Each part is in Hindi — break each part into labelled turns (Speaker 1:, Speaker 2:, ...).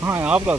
Speaker 1: 嗨，阿伯。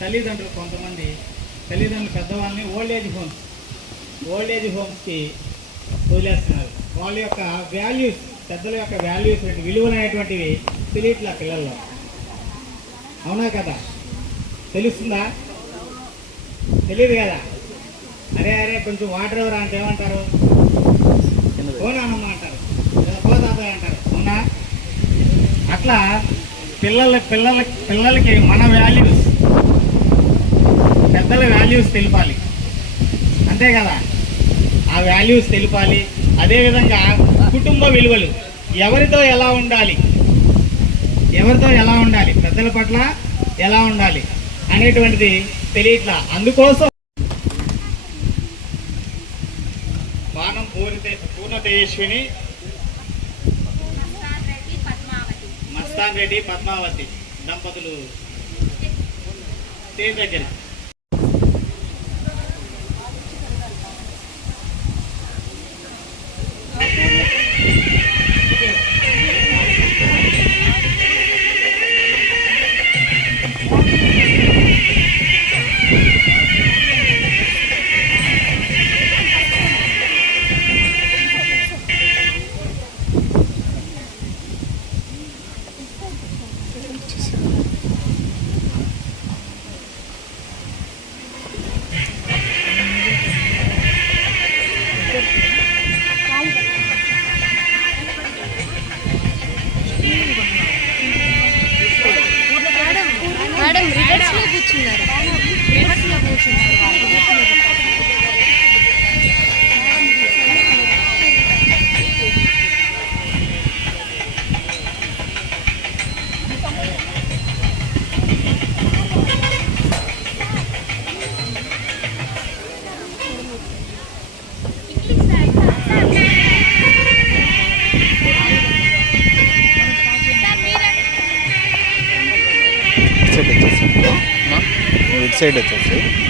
Speaker 1: తల్లిదండ్రులు కొంతమంది తల్లిదండ్రులు పెద్దవాళ్ళని old age homes old age హోమ్స్కి వదిలేస్తున్నారు. వాళ్ళ యొక్క వాల్యూస్ పెద్దల యొక్క వాల్యూస్ విలువలు తెలియట్లే పిల్లల్లో. అవునా కదా? తెలుస్తుందా? తెలియదు కదా? అరే అరే కొంచెం వాటర్ ఎవరా అంటే ఏమంటారు? పోనానమ్మ అంటారు. లేదా పోతాత అంటారు. అవునా? అట్లా పిల్లల పిల్లల పిల్లలకి మన వాల్యూస్ పెద్దల వాల్యూస్ తెలిపాలి. అంతే కదా? ఆ వాల్యూస్ తెలిపాలి. అదేవిధంగా కుటుంబ విలువలు ఎవరితో ఎలా ఉండాలి? ఎవరితో ఎలా ఉండాలి? పెద్దల పట్ల ఎలా ఉండాలి? అనేటువంటిది తెలియట్లా? అందుకోసం బాణం పూర్తి
Speaker 2: పూర్ణ తేజస్విని
Speaker 1: మస్తాన్ రెడ్డి పద్మావతి. దంపతులు. స్టేజ్ దగ్గర
Speaker 3: అవుట్ సైడ్ వచ్చేసి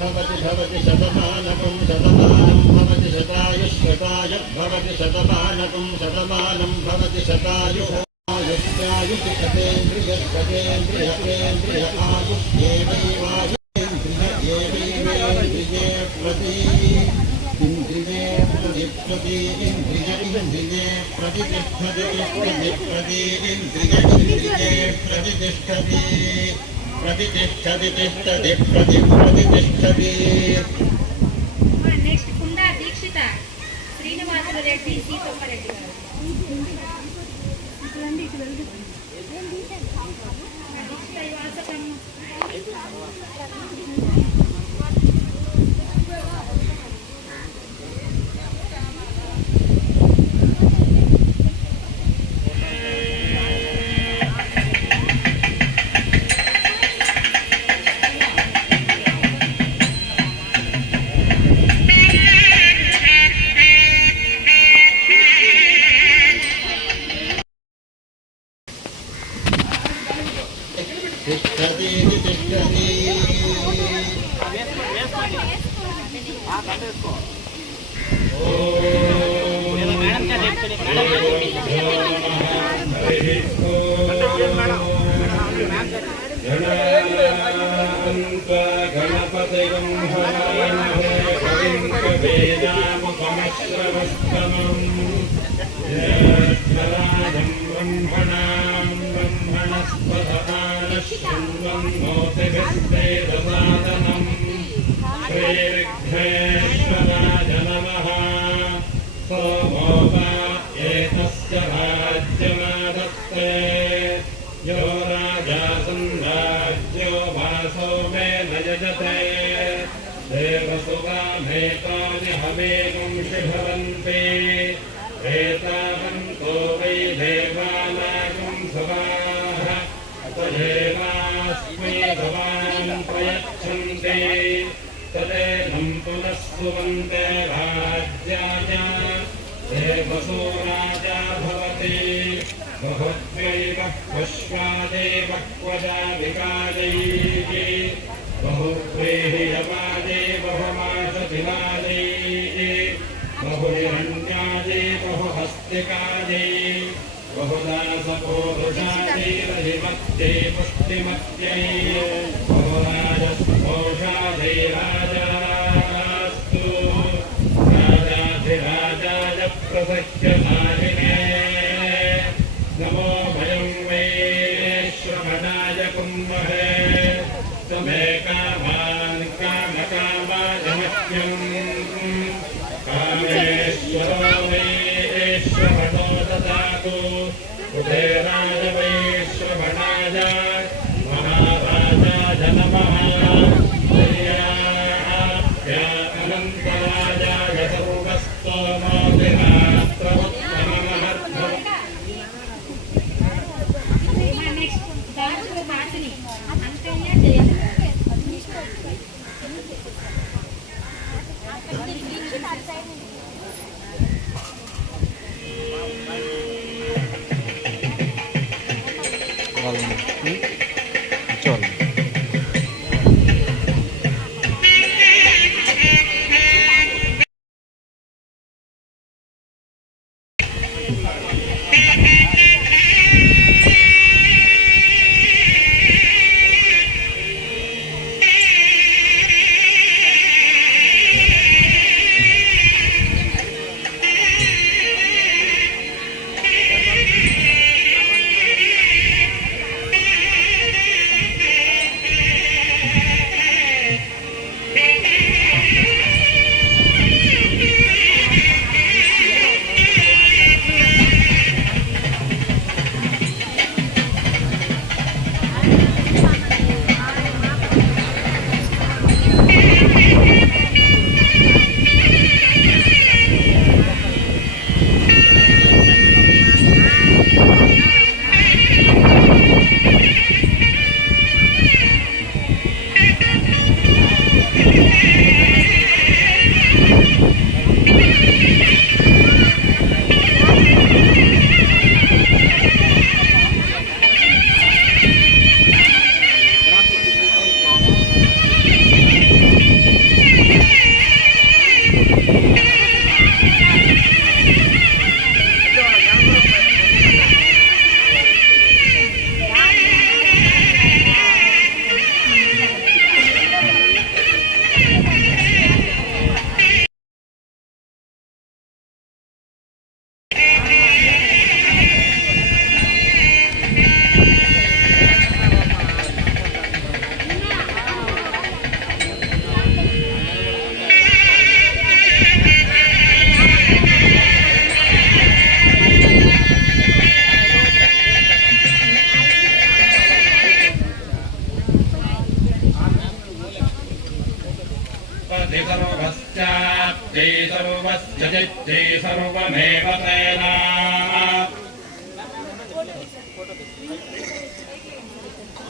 Speaker 4: भवति भवति शतमानकं शतमानं भवति भवति शतमानकं शतमानं भवति शतायुः। ప్రతిష్టది ప్రతి ప్రతిష్టది
Speaker 5: నెక్స్ట్ కుండా దీక్షిత. శ్రీనివాసుల రెడ్డి సీతమ్మ రెడ్డి గారు దీక్షిత వాసకం.
Speaker 4: कवीनामुपमश्रवस्तमम् ज्येष्ठराजं ब्रह्मणां ब्रह्मणस्पदमानः शृण्वन् मोतिभिस्तेदसादनम् श्रीविघ्नेश्वराय नमः सोमोपा एतस्य राज्यमादत्ते यो राजा सन्राज्यो वासो मे न यजते देवसुगामेतानि हवेगं शिभवन्ति एतावन्तो वै देवानागं सवाः तदेवास्मै भवान् प्रयच्छन्ति। तदेनं पुनः सुवन्ते राज्याय। देवसो राजा भवति। बहुद्वैव पश्वादेव क्वजाविकादैः बहुव्रीहियमादे बहुमासदिनादैः बहुहिरण्यादे, बहुहस्तिकादे बहुदासपोरुषादैरधिमत्यै पुष्टिमत्यै बहुराजस्पोषादै राजाधिराजाय प्रसह्यमाहिने नमो भयं वैश्वमनाय कुम्महे तमे कामान्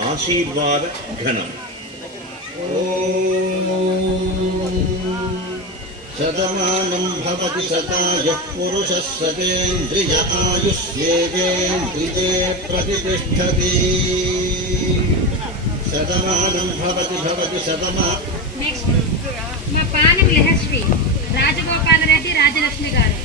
Speaker 6: हाँ, आशीर्वाद घन सदमानं भवति सदा यः पुरुषः सदेन्द्रिय आयुष्येवेन्द्रिये प्रतिष्ठति। भवति
Speaker 5: भवति మా పానం లహశ్రీ రాజగోపాల్ రెడ్డి రాజలక్ష్మి గారు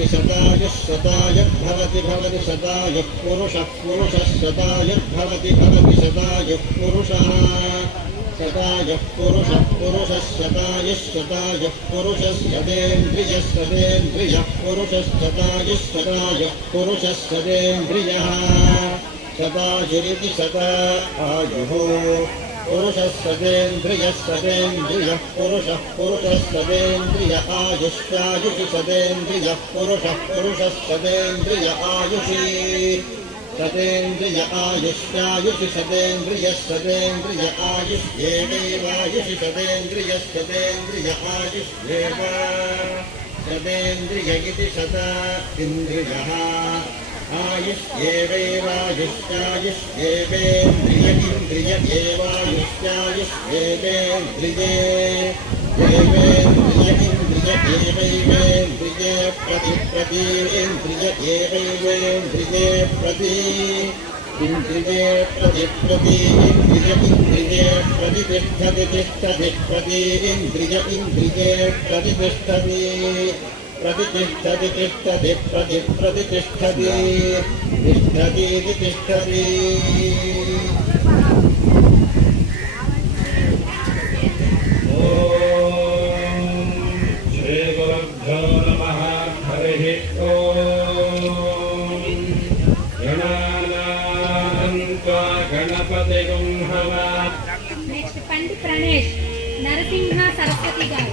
Speaker 6: भवति शतायुः शतायुर्भवति भवति शतायुः पुरुषः पुरुषः शतायुर्भवति भवति शतायुः पुरुषः शतायुः पुरुषः पुरुषः शतायुः शतायुः पुरुषः सदेन्द्रियः। सदेन्द्रियः पुरुषः शतायुः శత ఆయుः పురుషः సదేంద్రియः సదేంద్రియः పురుషः పురుషः సదేంద్రియ ఆయుష్యాయుషి సదేంద్రియः పురుషः పురుషः సదేంద్రియ ఆయుషి సదేంద్రియ ఆయుష్యాయుషి సదేంద్రియः సదేంద్రియ ఆయుష్యేవైవాయుషి సదేంద్రియः సదేంద్రియ आयुष्येवैवायुष्यायुष्येवेन्द्रिय एवायुष्यायुष्येवेन्द्रिये देवेन्द्रिय इन्द्रिय एवैवेन्द्रिये प्रति प्रतीन्द्रिय एवैवेन्द्रिये प्रति इन्द्रिये प्रति प्रतीन्द्रिय इन्द्रिये प्रतिष्ठति तिष्ठति प्रतीन्द्रिय इन्द्रिये प्रतिष्ठति प्रतिष्ठति तिष्ठति प्रति प्रतिष्ठति तिष्ठतीति तिष्ठति
Speaker 4: ॐ श्रीगुरुभ्यो नमः हरिः ॐ गणानान्त्वा गणपतिगुं हवात्
Speaker 5: నెక్స్ట్ పండి ప్రణేష్ నరసింహ సరస్వతి గారు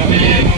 Speaker 4: Amen.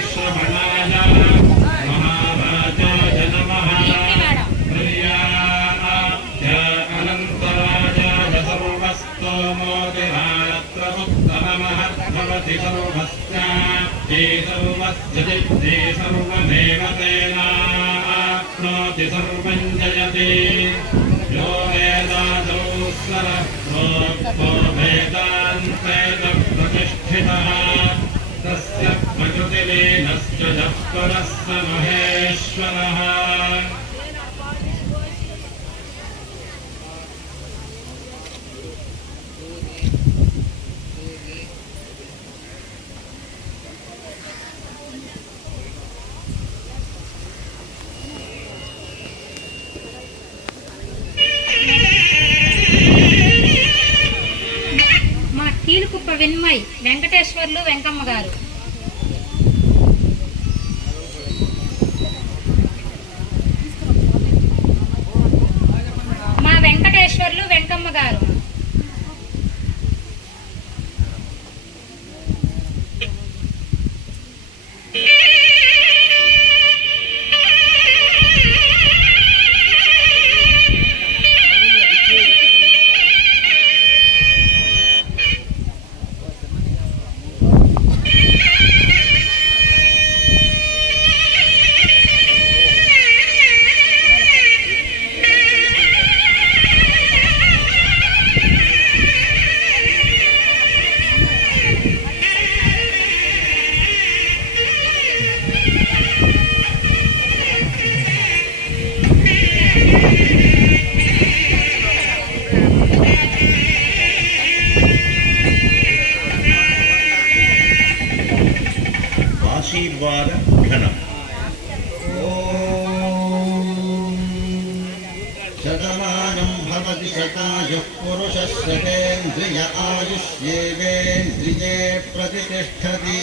Speaker 4: सर्वस्य जित्ते सर्वमेव तेनाप्नोति सर्वं जयति यो वेदादौ सरप्रोक्तो वेदान्तेन प्रतिष्ठितः तस्य प्रकृतिलीनस्य जः परः स महेश्वरः
Speaker 5: వెంకటేశ్వర్లు వెంకమ్మ గారు.
Speaker 6: शतमानं भवति शतायुः पुरुषः शतेन्द्रिय आयुष्येवेन्द्रिये प्रतिष्ठति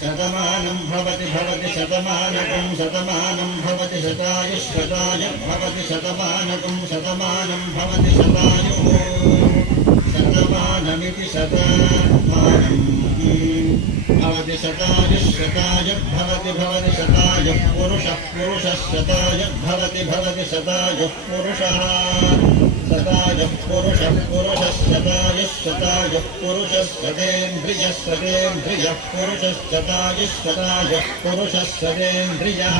Speaker 6: शतमानं भवति भवति शतमानकं शतमानं भवति शतायुः शतायुः भवति शतमानकं शतमानं भवति शतायुः शतमानमिति शतमानम् भवति शतायुः शतायुः भवति भवति शतायुः पुरुषः पुरुषः शतायुः भवति भवति शतायुः पुरुषः शतायुः पुरुषः पुरुषः शतायुः शतायुः पुरुषः शतेन्द्रियः शतेन्द्रियः पुरुषः शतायुः शतायुः पुरुषः शतेन्द्रियः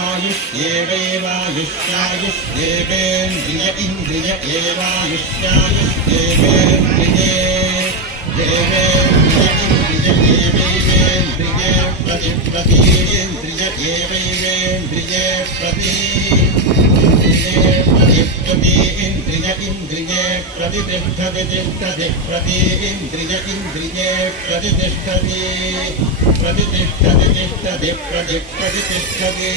Speaker 6: आयुष्येवेवायुष्यायुष्येवेन्द्रिय इन्द्रिय एवायुष्यायुष्येवेन्द्रिये देवेन्द्रिय इन्द्रिय एवैवेन्द्रिये ఇంద్రియ ప్రతిప్రతీంద్రియ ఏవైవేంద్రియ ప్రతి ఇంద్రియ ప్రతిప్రతీంద్రియ ఇంద్రియ ప్రతిష్టతి తిష్టతి ప్రతి ఇంద్రియ
Speaker 4: ఇంద్రియ ప్రతిష్టతి ప్రతిష్టతి తిష్టతి ప్రతిష్టతి తిష్టతి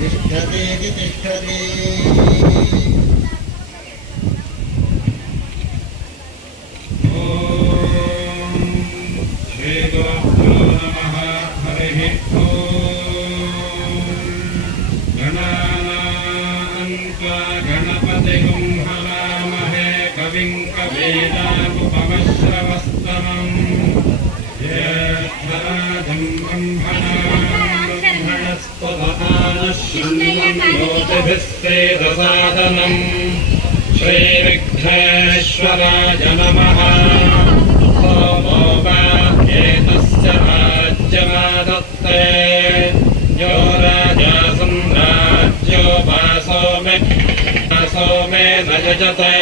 Speaker 4: తిష్టతి తిష్టతి कवीनामुपमश्रवस्तमम् ज्येष्ठराजं ब्रह्मणाम् ब्रह्मणस्पदानश्रन्नोतिभिस्तेदसादनम् श्रीविघ्नेश्वराय नमः सोमो वा एतस्य राज्यमादत्ते यो राजा सम्राज्यो वासो मे वासो मे न यजते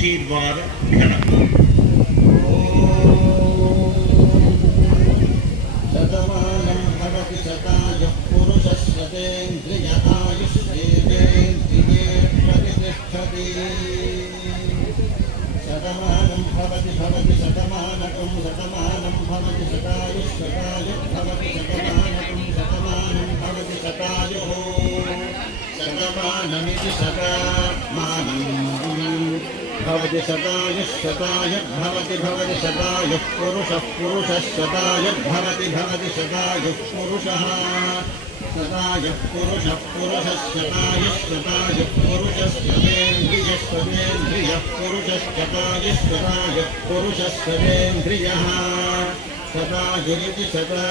Speaker 6: आशीर्वाद लेना शतमानं भवति शतायुः पुरुषस्वतेन्द्रियतायुष्देवेन्द्रिये प्रतिष्ठति शतमानं भवति शतमानमिति शता भवति शतायुः शतायुः भवति शतायुः पुरुषः पुरुषः शतायुः भवति शतायुः पुरुषः। शतायुः पुरुषः पुरुषः शतायुः शतायुः पुरुषः शतेन्द्रियः शतेन्द्रियः पुरुषः शतायुः शतायुरिति शता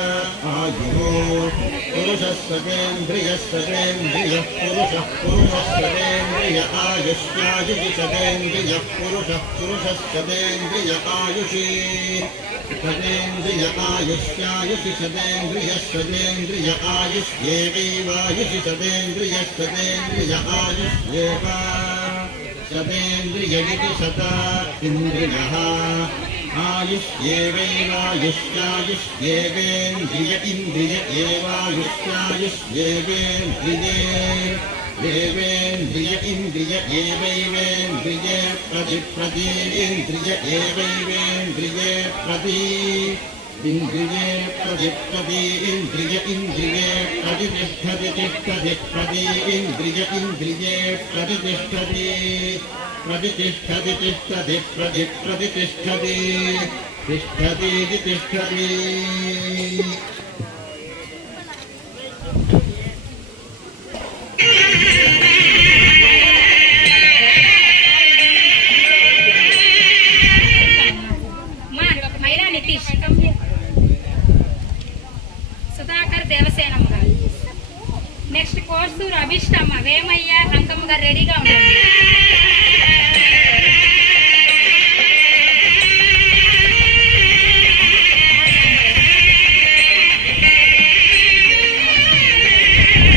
Speaker 6: आयुः पुरुषः शतेन्द्रियः शतेन्द्रियः पुरुषः पुरुषः शतेन्द्रिय आयुष्यायुषि शतेन्द्रियः पुरुषः पुरुषः आयुषि। शतेन्द्रिय आयुष्यायुषि शतेन्द्रियः शतेन्द्रिय आयुष्येवैवायुषि शतेन्द्रिय इति शता इन्द्रियः। आयुष्येवैवायुष्यायुष्येवेन्द्रिय इन्द्रिय एवायुष्यायुष्येवेन्द्रिये देवेन्द्रिय इन्द्रिय एवैवेन्द्रिये प्रतिप्रतीन्द्रिय एवैवेन्द्रिये प्रति इन्द्रिये प्रतिष्ठति इन्द्रिय इन्द्रिये प्रतिष्ठति तिष्ठति प्रति इन्द्रिय इन्द्रिये प्रतिष्ठति प्रतिष्ठति तिष्ठति प्रति प्रतिष्ठति तिष्ठतीति तिष्ठति